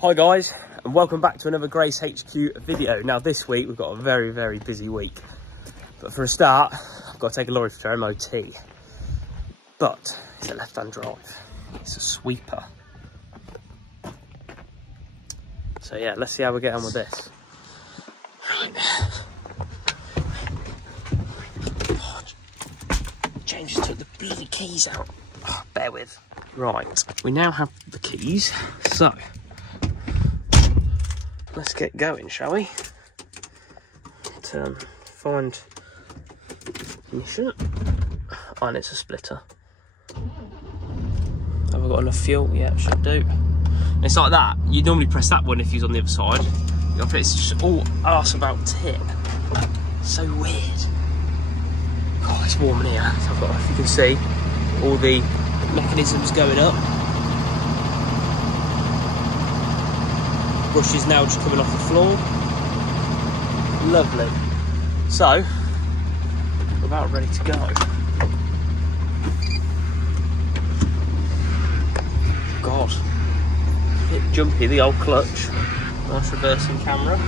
Hi guys, and welcome back to another GraysHQ video. Now this week we've got a very, very busy week. But for a start, I've got to take a lorry for MOT. But it's a left-hand drive. It's a sweeper. So yeah, let's see how we get on with this. Right. Oh, James just took the bloody keys out. Oh, bear with. Right, we now have the keys, so let's get going, shall we? Find ignition. Oh, and it's a splitter. Have I got enough fuel? Yeah, should do. And it's like that. You normally press that one if you're on the other side. It's just all arse about tin. So weird. Oh, it's warm in here. So I've got, if you can see, all the mechanisms going up. Brush is now just coming off the floor. Lovely. So, we're about ready to go. God, a bit jumpy, the old clutch. Nice reversing camera.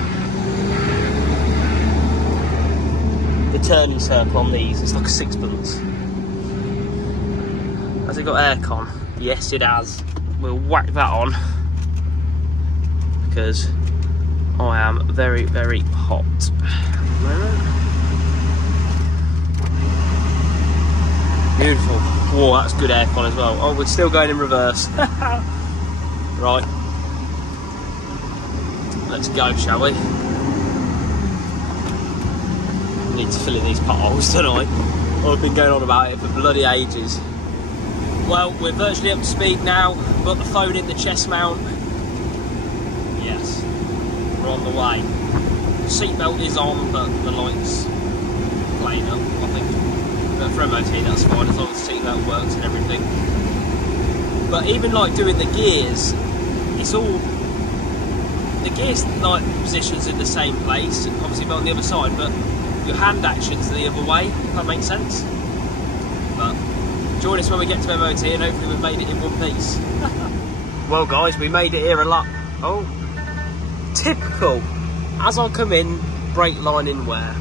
The turning circle on these is like a sixpence. Has it got aircon? Yes, it has. We'll whack that on because I am very, very hot. Beautiful. Whoa, that's good aircon as well. Oh, we're still going in reverse. Right. Let's go, shall we? Need to fill in these potholes tonight. I've been going on about it for bloody ages. Well, we're virtually up to speed now. Got the phone in the chest mount. Yes, we're on the way. The seatbelt is on, but the lights playing up, I think. But for MOT, that's fine as long as the seatbelt works and everything. But even like doing the gears, it's all the gears like positions in the same place, obviously but on the other side, but your hand action's the other way, if that makes sense. But join us when we get to MOT and hopefully we've made it in one piece. Well guys, we made it here a lot. Oh, typical. As I come in, brake line in wear.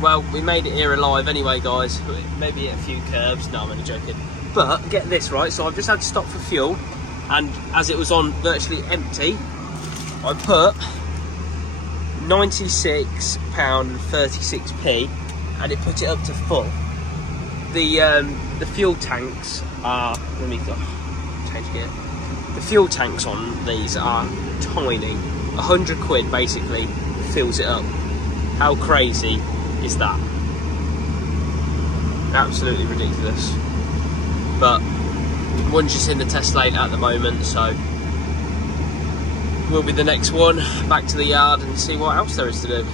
Well, we made it here alive anyway guys. Maybe a few curves, no I'm only joking. But get this right, so I've just had to stop for fuel, and as it was on virtually empty, I put £96.36p and it put it up to full. The fuel tanks are, let me change gear. The fuel tanks on these are tiny. 100 quid basically fills it up. How crazy is that? Absolutely ridiculous. But one's just in the test lane at the moment, so will be the next one. Back to the yard and see what else there is to do.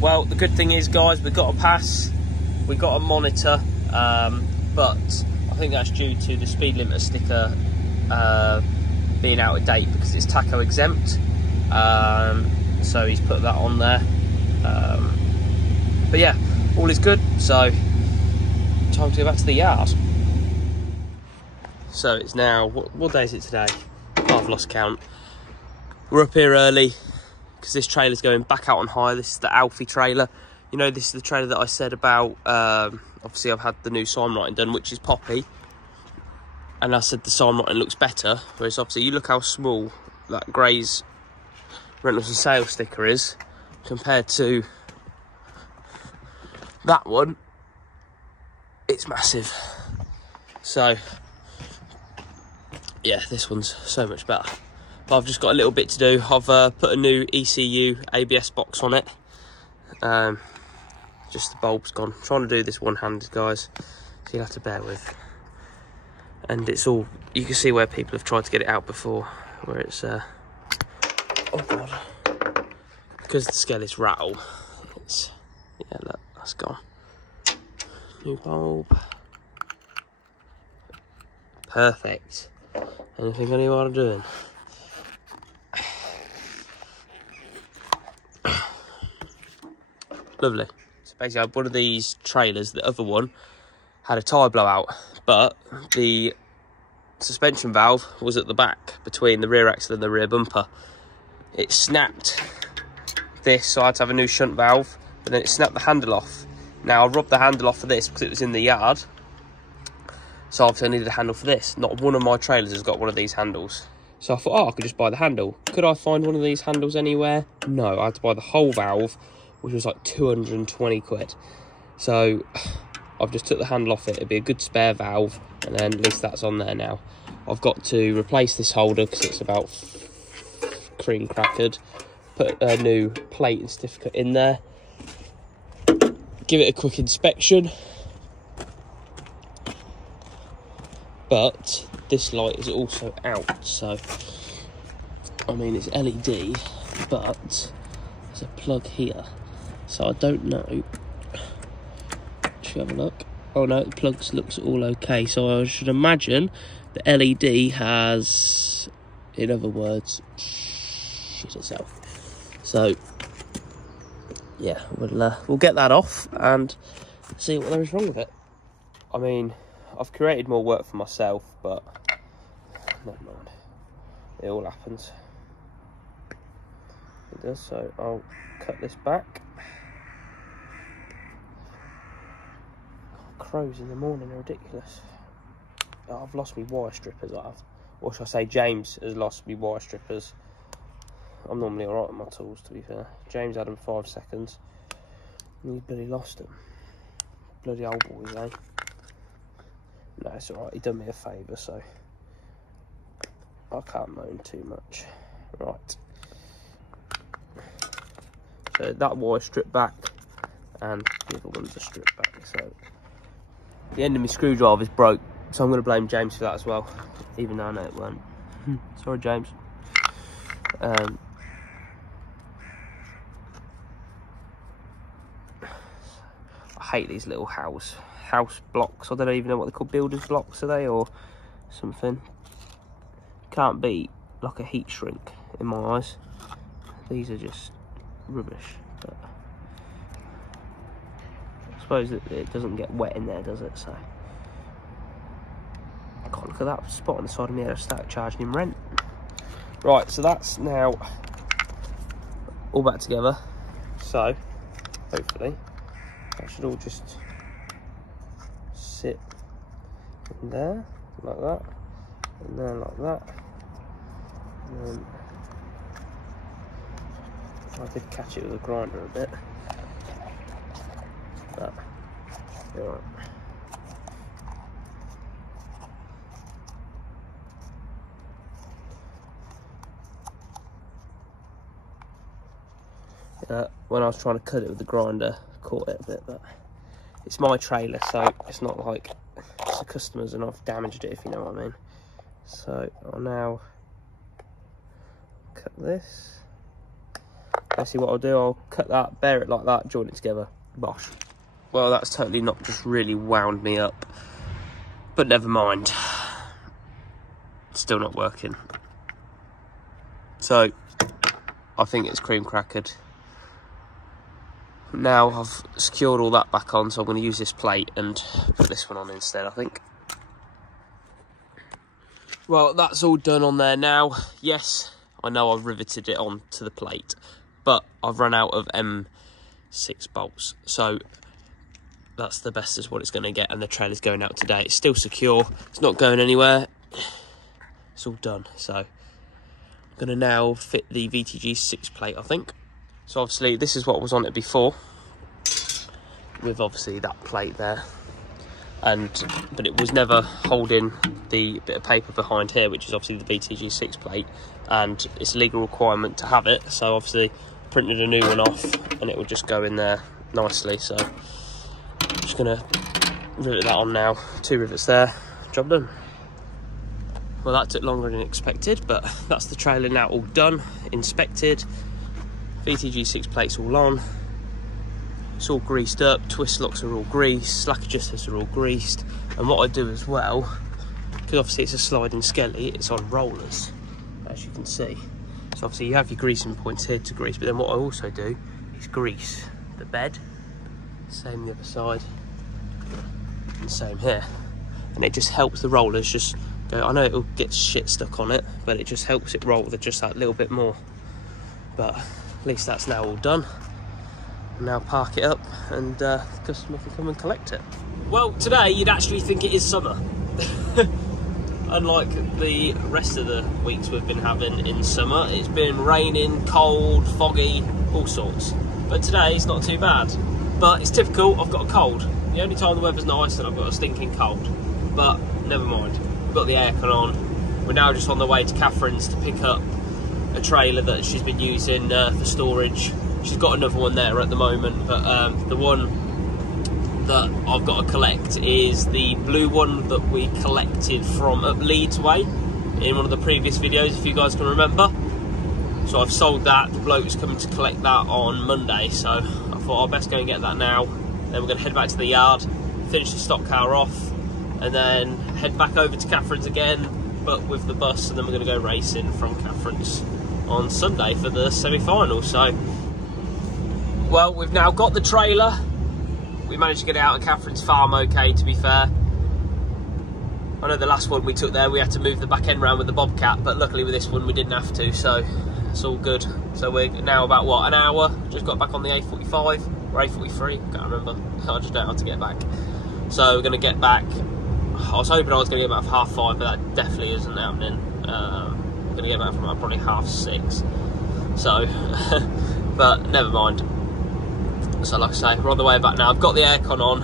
Well, the good thing is, guys, we've got a pass. We've got a monitor, but I think that's due to the speed limiter sticker being out of date because it's taco exempt. So he's put that on there. But yeah, all is good. So time to go back to the yard. So it's now, what day is it today? I've lost count. We're up here early because this trailer's going back out on hire. This is the Alfie trailer. You know, this is the trailer that I said about, obviously I've had the new sign writing done, which is Poppy. And I said the sign writing looks better, whereas obviously you look how small that Gray's rentals and sales sticker is compared to that one. It's massive. So yeah, this one's so much better. But I've just got a little bit to do. I've put a new ECU ABS box on it. Just the bulb's gone. I'm trying to do this one-handed, guys, so you'll have to bear with. And it's all, you can see where people have tried to get it out before, where it's oh god, because the skeleton's rattle, it's, yeah, look, that's gone. New bulb. Perfect. Anything anyone doing? Lovely. So basically I had one of these trailers, the other one had a tyre blowout, but the suspension valve was at the back between the rear axle and the rear bumper. It snapped this, so I had to have a new shunt valve, but then it snapped the handle off. Now I rubbed the handle off for this because it was in the yard, so obviously I needed a handle for this. Not one of my trailers has got one of these handles. So I thought, oh, I could just buy the handle. Could I find one of these handles anywhere? No, I had to buy the whole valve, which was like 220 quid. So I've just took the handle off it. It'd be a good spare valve, and then at least that's on there now. I've got to replace this holder because it's about cream crackered. Put a new plate and certificate in there. Give it a quick inspection. But this light is also out, so I mean it's LED, but there's a plug here, so I don't know. Should we have a look? Oh no, the plug looks all okay, so I should imagine the LED has, in other words, shit itself. So yeah, we'll get that off and see what there is wrong with it. I mean, I've created more work for myself, but never mind. It all happens. It does, so I'll cut this back. Crows in the morning are ridiculous. Oh, I've lost me wire strippers, I have. Or should I say James has lost me wire strippers. I'm normally alright with my tools, to be fair. James had them 5 seconds, and he bloody lost them. Bloody old boys, eh? No, it's alright, he done me a favour, so I can't moan too much. Right. So that wire stripped back, and the other ones are stripped back. So the end of my screwdriver is broke, so I'm going to blame James for that as well, even though I know it weren't. Sorry, James. I hate these little house blocks. I don't even know what they're called, builders blocks are they, or something. Can't beat like a heat shrink in my eyes. These are just rubbish, but I suppose that it doesn't get wet in there, does it? So God, look at that spot on the side of me. I'll start charging him rent. Right, so that's now all back together, so hopefully that should all just sit in there like that, and there like that, and then I did catch it with a grinder a bit, but alright. When I was trying to cut it with the grinder, caught it a bit, but it's my trailer, so it's not like it's the customer's and I've damaged it, if you know what I mean. So I'll now cut this. Basically what I'll do, I'll cut that, bear it like that, join it together, bosh. Well, that's totally not just really wound me up, but never mind. It's still not working. So I think it's cream crackered. Now I've secured all that back on, so I'm going to use this plate and put this one on instead, I think. Well, that's all done on there now. Yes, I know I've riveted it onto the plate, but I've run out of M6 bolts, so that's the best as what it's going to get, and the trailer's going out today. It's still secure, it's not going anywhere, it's all done. So I'm going to now fit the VTG 6 plate, I think. So obviously this is what was on it before, with obviously that plate there, but it was never holding the bit of paper behind here, which is obviously the VTG 6 plate, and it's a legal requirement to have it. So obviously printed a new one off, and it will just go in there nicely. So I'm just gonna rivet that on now. 2 rivets there, job done. Well, that took longer than expected, but that's the trailer now all done, inspected. VTG 6 plates all on, it's all greased up, twist locks are all greased, slack adjusters are all greased, and what I do as well, because obviously it's a sliding skelly, it's on rollers, as you can see. So obviously you have your greasing points here to grease, but then what I also do is grease the bed, same the other side, and same here. And it just helps the rollers just I know it'll get shit stuck on it, but it just helps it roll just that little bit more. But at least that's now all done. Now park it up and the customer can come and collect it. Well, today you'd actually think it is summer. Unlike the rest of the weeks we've been having in summer, it's been raining, cold, foggy, all sorts. But today it's not too bad. But it's typical, I've got a cold. The only time the weather's nice and I've got a stinking cold. But never mind, we've got the aircon on. We're now just on the way to Catherine's to pick up a trailer that she's been using for storage. She's got another one there at the moment, but the one that I've got to collect is the blue one that we collected from up Leeds Way in one of the previous videos, if you guys can remember. So I've sold that. The bloke was coming to collect that on Monday, so I thought I'll best go and get that now. Then we're going to head back to the yard, finish the stock car off, and then head back over to Catherine's again, but with the bus, and then we're going to go racing from Catherine's on Sunday for the semi-final. So, well, we've now got the trailer. We managed to get it out of Catherine's farm okay, to be fair. I know the last one we took there, we had to move the back end round with the bobcat, but luckily with this one we didn't have to, so it's all good. So we're now about, what, an hour? Just got back on the A45, or A43, can't remember. I just don't know how to get back. So we're going to get back. I was hoping I was going to get back for 5:30, but that definitely isn't happening. I'm going to get back from about probably 6:30. So, but never mind. So like I say, we're on the way back now. I've got the aircon on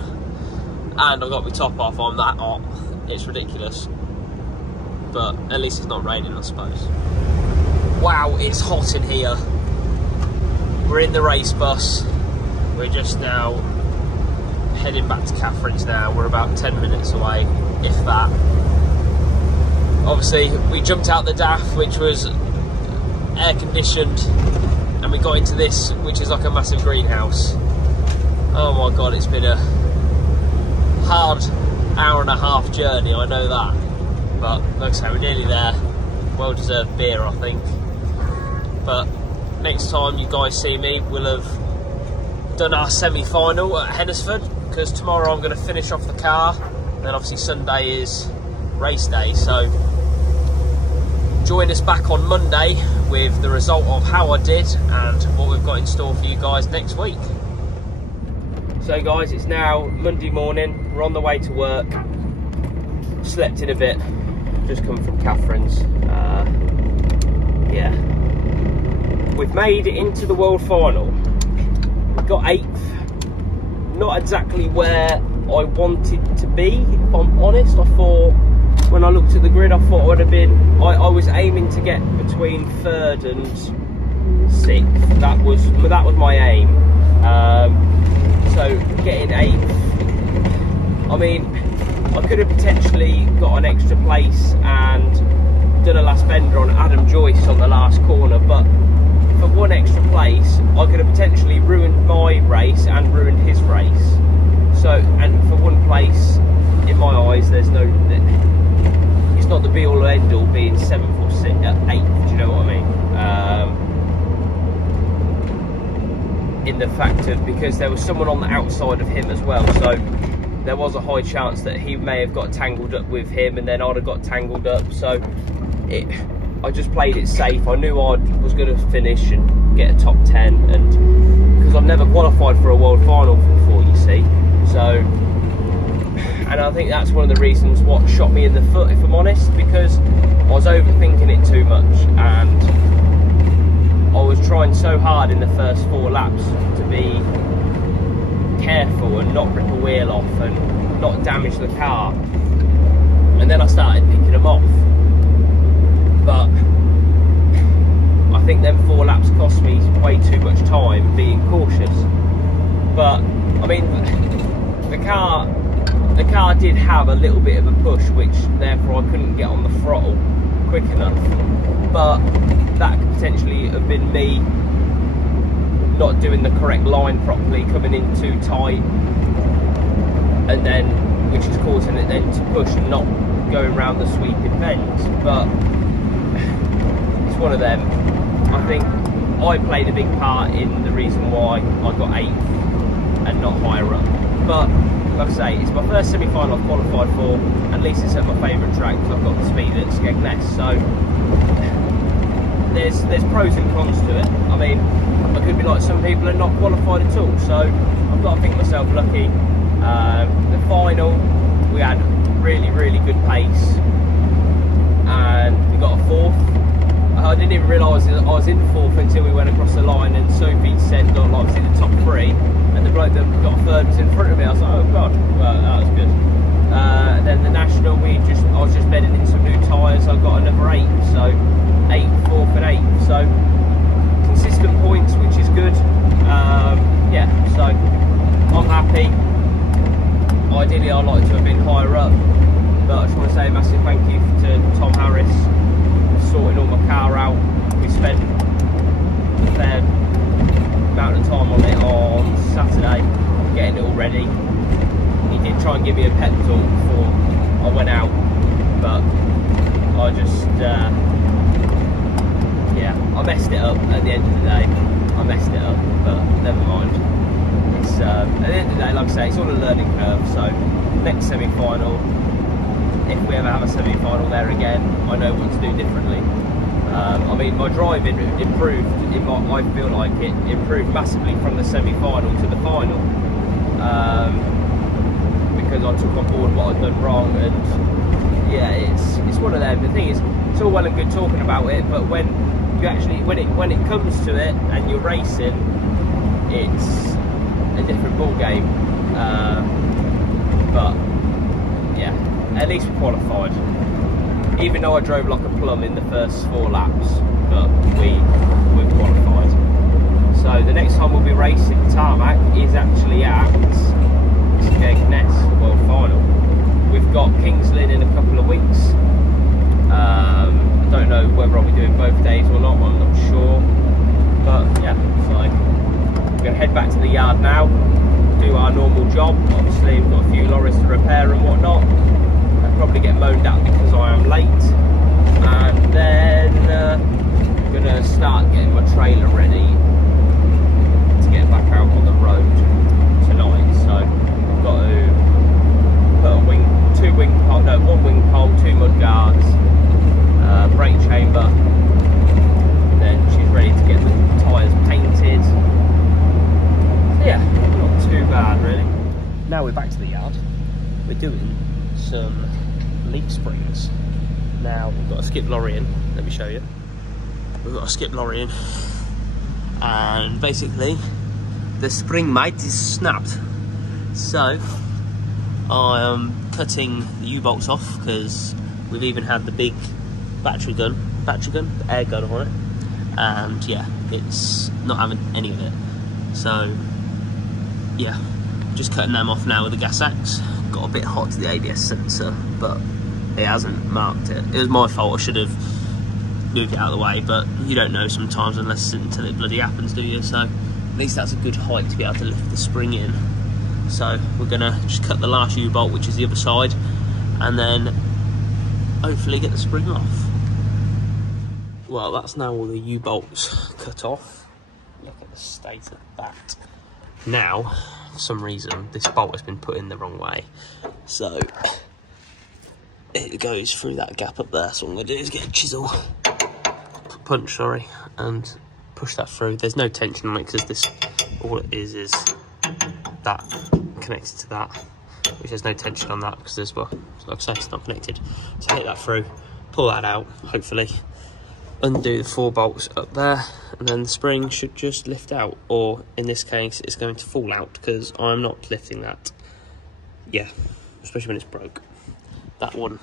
and I've got my top off. I'm that hot, it's ridiculous. But at least it's not raining, I suppose. Wow, it's hot in here. We're in the race bus. We're just now heading back to Catherine's now. We're about 10 minutes away, if that. Obviously, we jumped out the DAF, which was air conditioned, and we got into this, which is like a massive greenhouse. Oh my god, it's been a hard hour and a half journey, I know that. But like I say, we're nearly there. Well deserved beer, I think. But next time you guys see me, we'll have done our semi-final at Hennesford, because tomorrow I'm going to finish off the car, and then obviously Sunday is race day. So join us back on Monday with the result of how I did and what we've got in store for you guys next week. So guys, it's now Monday morning, we're on the way to work. Slept in a bit, just come from Catherine's. Yeah, we've made it into the world final. We got 8th, not exactly where I wanted to be, if I'm honest. I thought, when I looked at the grid, I thought I would have been, I was aiming to get between 3rd and 6th. That was my aim. So getting 8th, I mean, I could have potentially got an extra place and done a last bender on Adam Joyce on the last corner, but for one extra place, I could have potentially ruined my race and ruined his race. So, and for one place, in my eyes, there's no, it's not the be all or end all being 7th or 8th, do you know what I mean? In the fact of, because there was someone on the outside of him as well, so there was a high chance that he may have got tangled up with him and then I'd have got tangled up. So I just played it safe. I knew I was going to finish and get a top 10, and because I've never qualified for a world final before, you see. So, and I think that's one of the reasons what shot me in the foot, if I'm honest, because I was overthinking it too much, and I was trying so hard in the first 4 laps to be careful and not rip a wheel off and not damage the car, and then I started picking them off. But I think them 4 laps cost me way too much time being cautious. But I mean, the car did have a little bit of a push, which therefore I couldn't get on the throttle quick enough. But that could potentially have been me not doing the correct line properly, coming in too tight, and then which is causing it then to push and not going around the sweeping bends. But it's one of them. I think I played a big part in the reason why I got 8th and not higher up. But like I say, it's my first semi-final I've qualified for. At least it's at my favourite track because I've got the speed at Skegness. So there's pros and cons to it. I mean, I could be like some people and not qualified at all. So I've got to think myself lucky. The final, we had really good pace, and we got a 4th. I didn't even realise that I was in 4th until we went across the line, and Sophie said, "Not like it's in the top 3," and the bloke that got 3rd was in front of me. I was like, "Oh god, well, that was good." Then the national, I was just bedding in some new tyres. I got another 8, so 8, 4th, and 8. So consistent points, which is good. Yeah, so I'm happy. Ideally, I'd like to have been higher up, but I just want to say a massive thank you to Tom Harris for sorting all my car out. We spent a fair amount of time on it on Saturday, getting it all ready. He did try and give me a pep talk before I went out, but I just, yeah, I messed it up at the end of the day. I messed it up, but never mind. It's, at the end of the day, like I say, it's all a learning curve. So next semi-final, if we ever have a semi-final there again, I know what to do differently. I mean, my driving improved. I feel like it improved massively from the semi-final to the final, because I took on board what I'd done wrong. And yeah, it's one of them. The thing is, it's all well and good talking about it, but when you actually, when it comes to it and you're racing, it's a different ball game. But yeah, at least we qualified. Even though I drove like a plum in the first 4 laps, but we qualified. So the next time we'll be racing tarmac is actually at Skegness World Final. We've got Kings Lynn in a couple of weeks. I don't know whether I'll be doing both days or not, I'm not sure. But yeah, so we're going to head back to the yard now, do our normal job. Obviously we've got a few lorries to repair and whatnot. I'll probably get moaned at because I am late. And then I'm going to start getting my trailer ready to get back out on the road tonight. So I've got to put one wing pole, 2 mud guards, brake chamber, and then she's ready to get the tyres painted. So yeah, not too bad really. Now we're back to the yard. We're doing some leaf springs. Now we've got a skip lorry in, let me show you. We've got a skip lorry in, and basically the spring mate is snapped. So I am cutting the U-bolts off because we've even had the big battery gun, air gun on it, and yeah, it's not having any of it. So yeah, just cutting them off now with a gas axe. Got a bit hot to the ABS sensor, but it hasn't marked it. It was my fault, I should have moved it out of the way, but you don't know sometimes until it bloody happens, do you? So at least that's a good height to be able to lift the spring in. So we're gonna just cut the last U-bolt, which is the other side, and then hopefully get the spring off. Well, that's now all the U-bolts cut off. Look at the state of that. Now, for some reason, this bolt has been put in the wrong way. So it goes through that gap up there. So what I'm gonna do is get a chisel, punch, sorry, and push that through. There's no tension on it because this, all it is that connected to that, which there's no tension on that because there's, well, like I say, it's not connected. So take that through, pull that out, hopefully undo the 4 bolts up there, and then the spring should just lift out, or in this case it's going to fall out because I'm not lifting that. Yeah, especially when it's broke. That one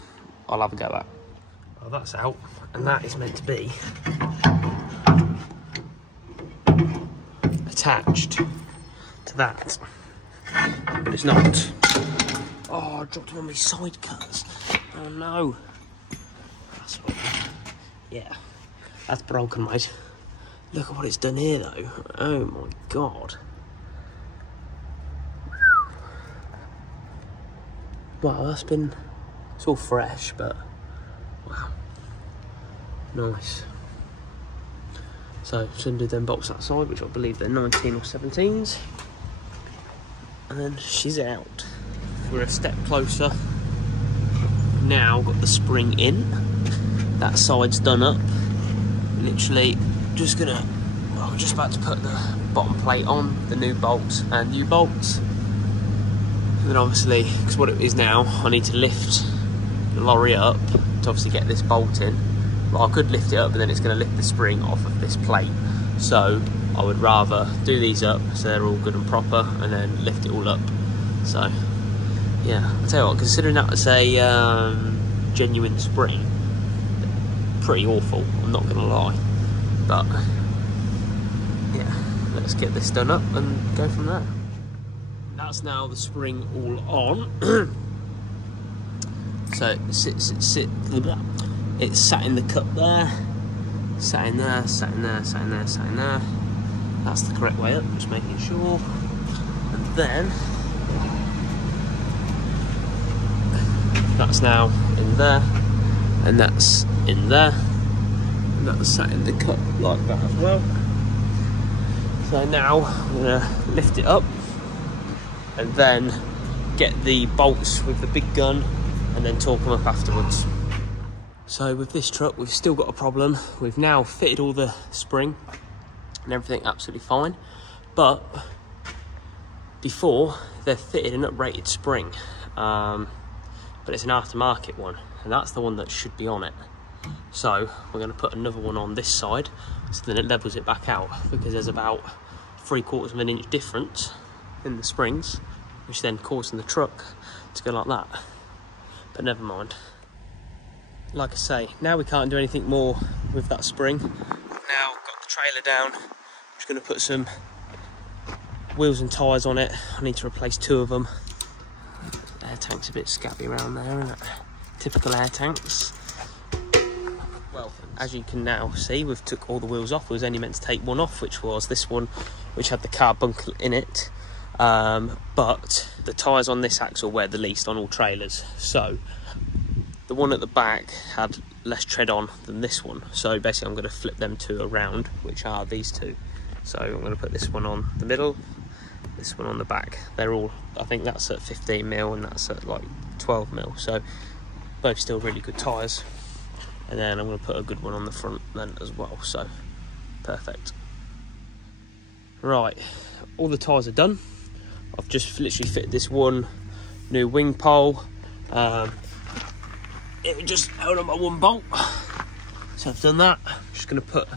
I'll have a go at. Well, that's out, and that is meant to be attached to that, but it's not. Oh, I dropped one of my side cuts. Oh no. That's what, yeah, that's broken, mate. Look at what it's done here though. Oh my god. Wow, that's been, it's all fresh, but wow, nice. So just undo them bolts that side, which I believe they're 19 or 17s, and then she's out. we're a step closer. Now got the spring in. That side's done up. Literally just gonna, well, we're just about to put the bottom plate on, the new bolts and new bolts. And then obviously, because what it is now, I need to lift the lorry up to obviously get this bolt in. Well, I could lift it up, but then it's going to lift the spring off of this plate. So I would rather do these up so they're all good and proper, and then lift it all up. So yeah, I'll tell you what, considering that was a genuine spring, pretty awful, I'm not going to lie. But yeah, let's get this done up and go from there. That's now the spring all on. So it's sat in the cup there, sat in there, sat in there, sat in there, sat in there. That's the correct way up, just making sure. And then that's now in there, and that's in there, and that's sat in the cup like that as well. So now I'm gonna lift it up and then get the bolts with the big gun and then torque them up afterwards. So with this truck, we've still got a problem. We've now fitted all the spring and everything absolutely fine, but before they've fitted an uprated spring, but it's an aftermarket one, and that's the one that should be on it. So we're going to put another one on this side, so then it levels it back out, because there's about 3/4 of an inch difference in the springs, which then causing the truck to go like that. But never mind. Like I say, now we can't do anything more with that spring. Now got the trailer down. I'm just going to put some wheels and tyres on it. I need to replace 2 of them. Air tank's a bit scabby around there, isn't it? Typical air tanks. Well, as you can now see, we've took all the wheels off. We was only meant to take one off, which was this one, which had the carbuncle in it. But the tyres on this axle wear the least on all trailers. So the one at the back had less tread on than this one. So basically I'm going to flip them 2 around, which are these 2. So I'm going to put this one on the middle, this one on the back. They're all, I think that's at 15mm and that's at like 12mm. So both still really good tyres. And then I'm going to put a good one on the front then as well. So perfect. Right, all the tyres are done. I've just literally fitted this one new wing pole. It just held on my one bolt. So I've done that. I'm just going to put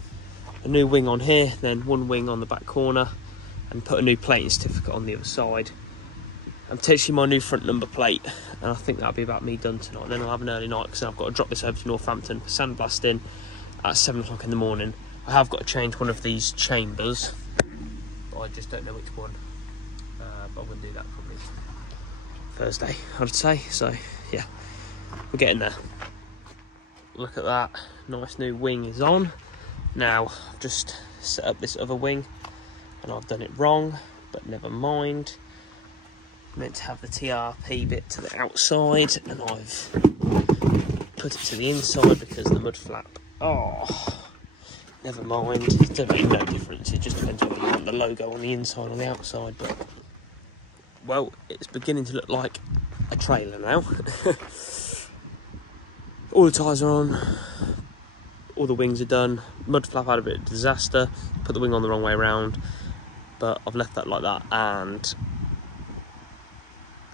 a new wing on here, then one wing on the back corner, and put a new plating certificate on the other side. And potentially my new front number plate. And I think that'll be about me done tonight. Then I'll have an early night, because I've got to drop this over to Northampton for sandblasting at 7 o'clock in the morning. I have got to change one of these chambers, but I just don't know which one. But I'm going to do that probably Thursday, I'd say. So yeah, we're getting there. Look at that, nice new wing is on. Now I've just set up this other wing and I've done it wrong, but never mind. Meant to have the TRP bit to the outside and I've put it to the inside because the mud flap, oh, never mind. It doesn't make no difference, it just depends whether you want the logo on the inside or the outside. But well, it's beginning to look like a trailer now. All the tyres are on, all the wings are done. Mud flap had a bit of disaster, put the wing on the wrong way around, but I've left that like that, and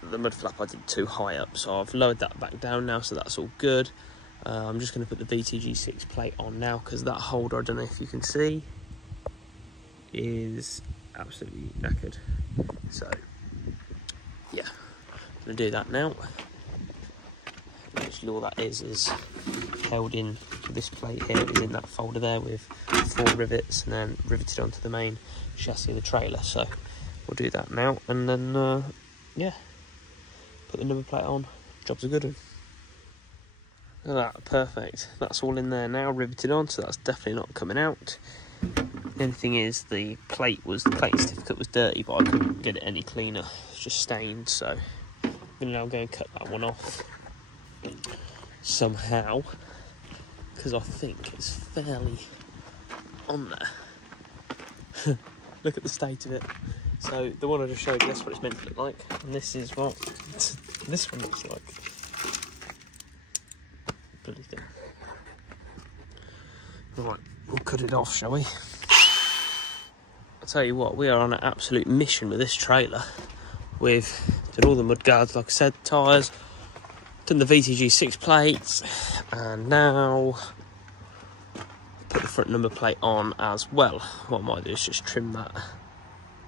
the mud flap I did too high up, so I've lowered that back down now, so that's all good. I'm just going to put the VTG6 plate on now, because that holder, I don't know if you can see, is absolutely knackered. So yeah, I'm going to do that now. Actually all that is held in to this plate here, is in that folder there with 4 rivets and then riveted onto the main chassis of the trailer. So we'll do that now, and then yeah, put the number plate on. Job's a good one. Look at that, perfect. That's all in there now, riveted on, so that's definitely not coming out. The only thing is the plating certificate was dirty, but I couldn't get it any cleaner. It's just stained, so I'm gonna now go and cut that one off somehow, because I think it's fairly on there. Look at the state of it. So the one I just showed you, that's what it's meant to look like, and this is what This one looks like bloody thing. Right, we'll cut it off, shall we? I'll tell you what, we are on an absolute mission with this trailer. We've done all the mudguards, like I said, tyres, done the VTG 6 plates, and now put the front number plate on as well. What I might do is just trim that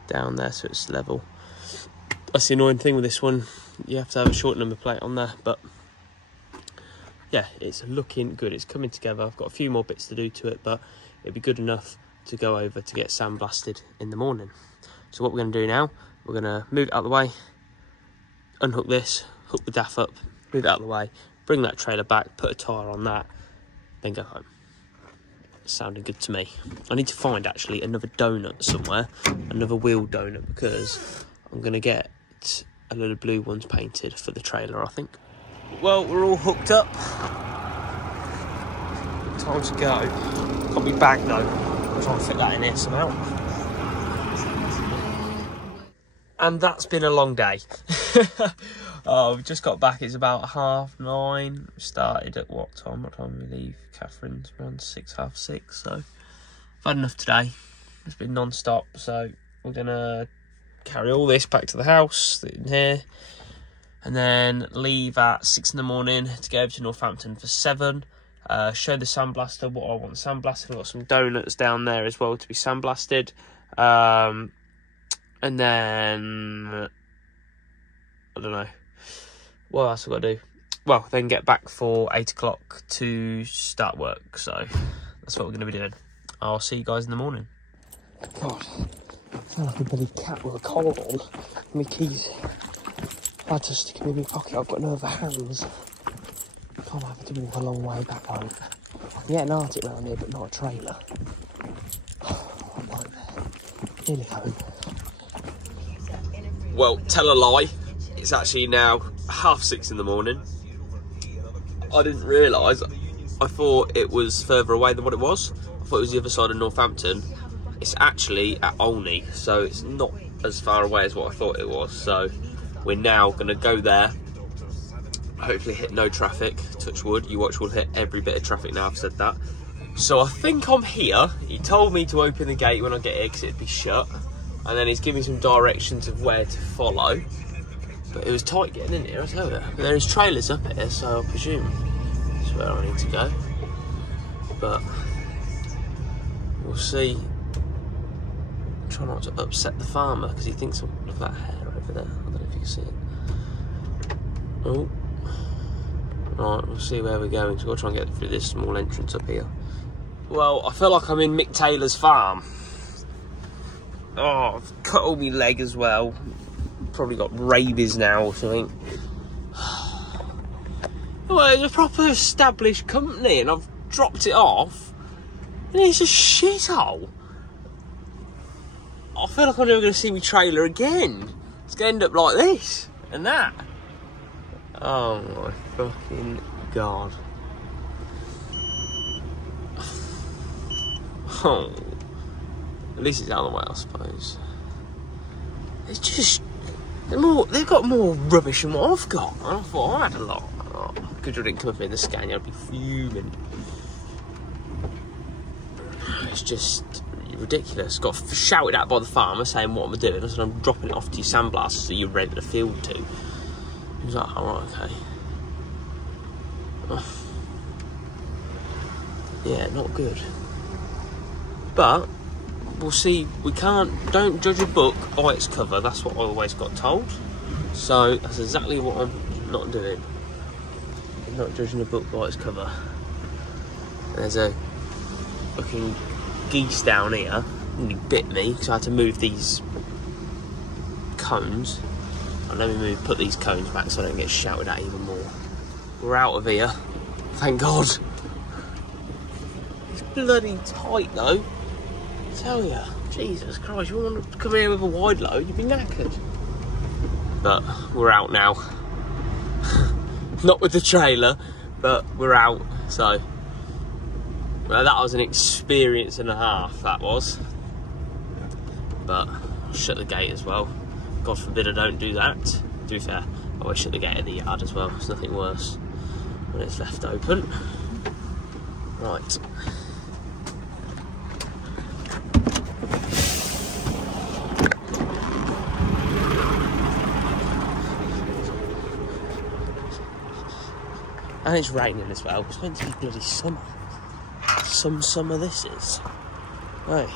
down there so it's level. That's the annoying thing with this one, you have to have a short number plate on there, but yeah, it's looking good, it's coming together. I've got a few more bits to do to it, but it'd be good enough to go over to get sandblasted in the morning. So what we're going to do now, we're going to move it out of the way, unhook this, hook the DAF up, move it out of the way, bring that trailer back, put a tyre on that, then go home. Sounding good to me. I need to find actually another donut somewhere, another wheel donut, because I'm going to get a load of blue ones painted for the trailer, I think. Well, we're all hooked up. Time to go. Got me bag though. I'll try and fit that in here somehow. And that's been a long day. Oh, we've just got back. It's about 9:30. We started at what time? What time did we leave? Catherine's around 6, half 6. So I've had enough today. It's been non-stop. So we're gonna carry all this back to the house in here, and then leave at 6 in the morning to go over to Northampton for 7. Show the sandblaster what I want sandblasted. I've got some donuts down there as well to be sandblasted. And then I don't know what else I've got to do. Well, then get back for 8 o'clock to start work. So that's what we're going to be doing. I'll see you guys in the morning. God, I feel like a bloody cat with a collar on. My keys. I had to stick them in my pocket. I've got no other hands. I'm having to walk a long way back home. I can get an Arctic around here, but not a trailer. I'm right there. Nearly home. Well, tell a lie. It's actually now 6:30 in the morning. I didn't realise. I thought it was further away than what it was. I thought it was the other side of Northampton. It's actually at Olney, so it's not as far away as what I thought it was. So we're now going to go there. Hopefully hit no traffic, touch wood. You watch, we'll hit every bit of traffic now I've said that. So I think I'm here. He told me to open the gate when I get here because it'd be shut. And then he's giving me some directions of where to follow. But it was tight getting in here, I tell you. But there is trailers up here, so I presume that's where I need to go. But we'll see. Try not to upset the farmer because he thinks, look at that hair over there. I don't know if you can see it. Oh. Right, we'll see where we're going. So we'll try and get through this small entrance up here. Well, I feel like I'm in Mick Taylor's farm. Oh, I've cut all my leg as well. Probably got rabies now or something. Well, it's a proper established company and I've dropped it off. And it's a shithole. I feel like I'm never going to see my trailer again. It's going to end up like this and that. Oh my fucking God. Oh. At least it's out of the way, I suppose. It's just... They've got more rubbish than what I've got. And I thought I had a lot. Oh, good I didn't come up in the scan, I'd be fuming. It's just ridiculous. Got shouted at by the farmer saying what am I doing. I said I'm dropping it off to your sandblaster so you rent the field to. He was like, oh, okay. Oh. Yeah, not good. But we'll see. Don't judge a book by its cover. That's what I always got told. So that's exactly what I'm not doing. I'm not judging a book by its cover. There's a fucking geese down here. And he bit me because I had to move these cones. And let me put these cones back so I don't get shouted at even more. We're out of here. Thank God. It's bloody tight though. I tell ya. Jesus Christ, you want to come here with a wide load, you'd be knackered. But we're out now. Not with the trailer, but we're out. So, well, that was an experience and a half, that was. But I'll shut the gate as well. God forbid I don't do that. To be fair, I wish at the gate of the yard as well. There's nothing worse when it's left open. Right. And it's raining as well. It's meant to be bloody summer. Some summer this is. Hey.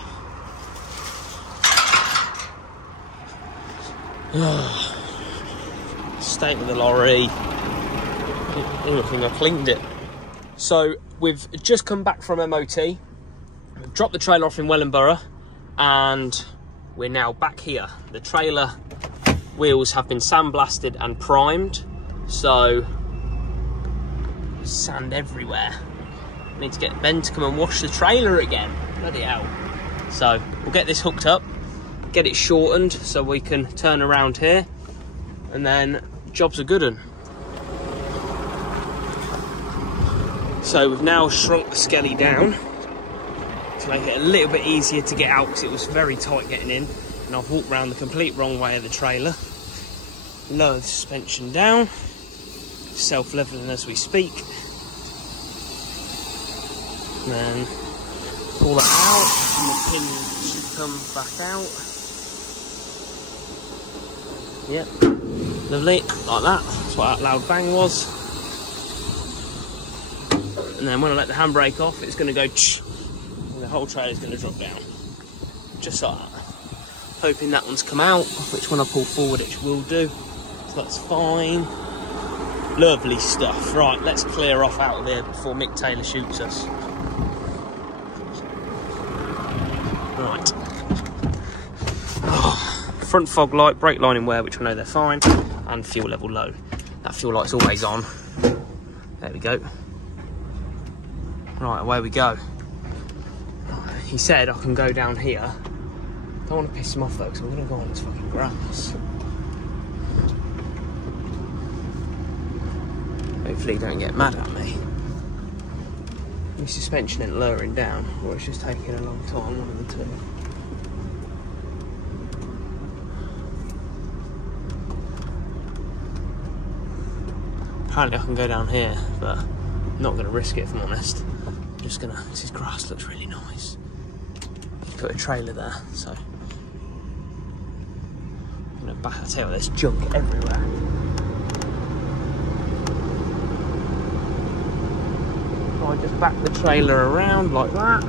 State of the lorry. I don't think I cleaned it. So we've just come back from MOT. We've dropped the trailer off in Wellingborough, and we're now back here. The trailer wheels have been sandblasted and primed, so sand everywhere. I need to get Ben to come and wash the trailer again. Bloody hell. So we'll get this hooked up, get it shortened so we can turn around here, and then job's a good one. So we've now shrunk the skelly down to make it a little bit easier to get out, because it was very tight getting in, and I've walked around the complete wrong way of the trailer. Lower the suspension down, self-leveling as we speak. And then pull that out, and the pin should come back out. Yep, lovely, like that. That's what that loud bang was. And then when I let the handbrake off, it's going to go and the whole trailer is going to drop down. Just like that. Hoping that one's come out, which when I pull forward it will do. So that's fine. Lovely stuff. Right, let's clear off out of there before Mick Taylor shoots us. Right. Oh, front fog light, brake lining wear, which I know they're fine, and fuel level low. That fuel light's always on. There we go. Right, away we go. He said I can go down here. Don't want to piss him off though, because I'm going to go on this fucking grass. Hopefully he don't get mad at me. My suspension ain't lowering down, or it's just taking a long time, one of the two. Apparently I can go down here, but I'm not going to risk it if I'm honest. I'm just going to, this grass looks really nice. Put a trailer there, so I'm going to back, I'll tell you what, there's junk everywhere. I just back the trailer around like that.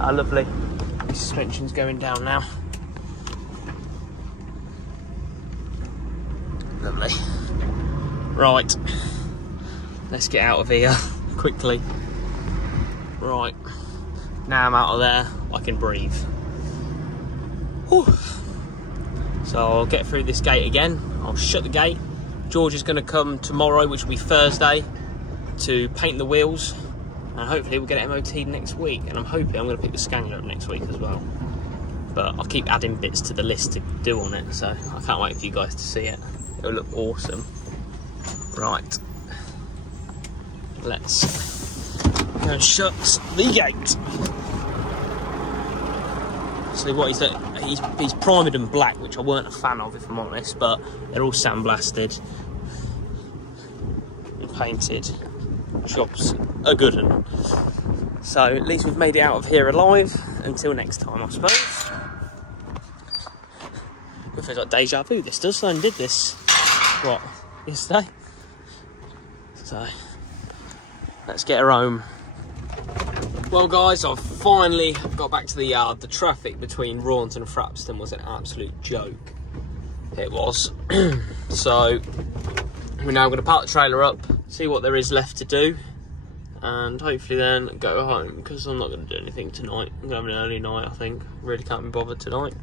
Ah, lovely. The suspension's going down now. Lovely. Right, let's get out of here quickly. Right, now I'm out of there, I can breathe. Whew. So I'll get through this gate again, I'll shut the gate. George is going to come tomorrow, which will be Thursday, to paint the wheels, and hopefully we'll get it MOT'd next week. And I'm hoping I'm going to pick the Scania up next week as well. But I'll keep adding bits to the list to do on it, so I can't wait for you guys to see it. It'll look awesome. Right, let's go and shut the gate. So what he's done, he's primed them black, which I weren't a fan of if I'm honest, but they're all sandblasted and painted. Job's a good one. So at least we've made it out of here alive. Until next time, I suppose. It feels like deja vu. This does. Someone did this, what, yesterday? So let's get her home. Well guys, I've finally got back to the yard. The traffic between Raunton and Frapston was an absolute joke. It was. So we're now going to park the trailer up, see what there is left to do, and hopefully then go home, because I'm not going to do anything tonight. I'm going to have an early night, I think. Really can't be bothered tonight.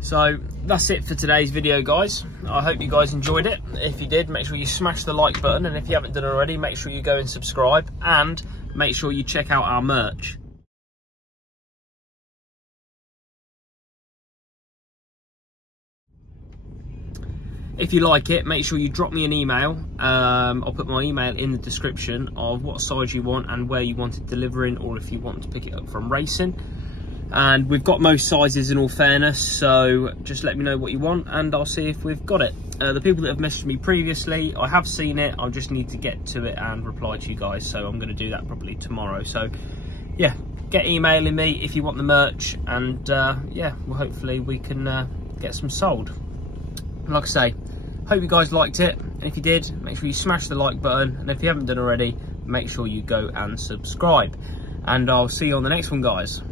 So that's it for today's video, guys. I hope you guys enjoyed it. If you did, make sure you smash the like button, and if you haven't done it already, make sure you go and subscribe, and make sure you check out our merch. If you like it, make sure you drop me an email. I'll put my email in the description of what size you want and where you want it delivering, or if you want to pick it up from racing. and we've got most sizes in all fairness, so just let me know what you want and I'll see if we've got it. The people that have messaged me previously, I have seen it, I just need to get to it and reply to you guys, so I'm going to do that probably tomorrow. So yeah, get emailing me if you want the merch, and yeah, well, hopefully we can get some sold. Like I say, hope you guys liked it, and if you did, make sure you smash the like button, and if you haven't done already, make sure you go and subscribe, and I'll see you on the next one, guys.